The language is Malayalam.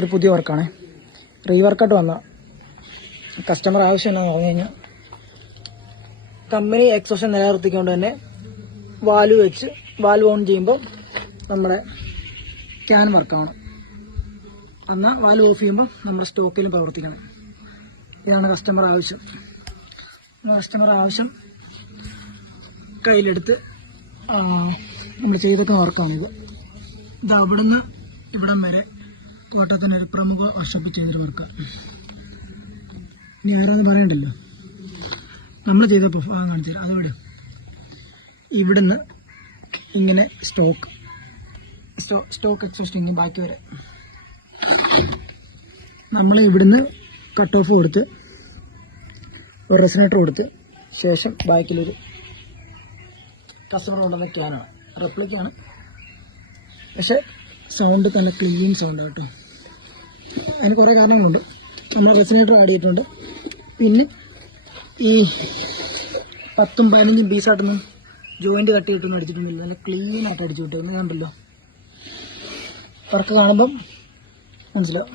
ഒരു പുതിയ വർക്കാണ്. റീവർക്കൗട്ട് വന്ന കസ്റ്റമർ ആവശ്യം എന്താണെന്ന് പറഞ്ഞു കഴിഞ്ഞാൽ കമ്പനി എക്സോഷൻ നിലനിർത്തിക്കൊണ്ട് തന്നെ വാൽവ് ഓൺ ചെയ്യുമ്പോൾ നമ്മുടെ ക്യാൻ വർക്കാവണം. എന്നാൽ വാൽവ് ഓഫ് ചെയ്യുമ്പോൾ നമ്മുടെ സ്റ്റോക്കിലും പ്രവർത്തിക്കണം. ഇതാണ് കസ്റ്റമർ ആവശ്യം. കയ്യിലെടുത്ത് നമ്മൾ ചെയ്തൊക്കെ വർക്കാണിത്. ഇത് അവിടുന്ന് ഇവിടം വരെ കോട്ടയത്തിന് ഒരു പ്രമുഖ വർക്ക്ഷോപ്പിൽ ചെയ്തൊരു വർക്കാണ്. ഇനി വേറെ ഒന്നും പറയണ്ടല്ലോ, നമ്മൾ ചെയ്തപ്പോൾ കാണിച്ചു തരാം. അതവിടെ ഇവിടുന്ന് ഇങ്ങനെ സ്റ്റോക്ക് എക്സോസ്റ്റിങ് ബാക്കി വരെ നമ്മൾ ഇവിടുന്ന് കട്ട് ഓഫ് കൊടുത്ത് ഒരു റെസിനേറ്റർ കൊടുത്ത് ശേഷം ബാക്കിലൊരു കസ്റ്റമർ കൊണ്ടുവന്ന ക്യാനാണ്. റെപ്ലിക്കാണ്, പക്ഷെ സൗണ്ട് തന്നെ ക്ലീൻ സൗണ്ട് കേട്ടോ. അതിന് കുറേ കാരണങ്ങളുണ്ട്. നമ്മൾ റെസിനേറ്റർ ആഡ് ചെയ്തിട്ടുണ്ട്. പിന്നെ ഈ 10-15 പീസായിട്ടൊന്നും ജോയിൻറ്റ് കട്ട് ചെയ്തിട്ടൊന്നും അടിച്ചിട്ടുണ്ടല്ലോ, നല്ല ക്ലീനായിട്ട് അടിച്ചു കിട്ടും. കണ്ടല്ലോ, വർക്ക് കാണുമ്പം മനസ്സിലാവും.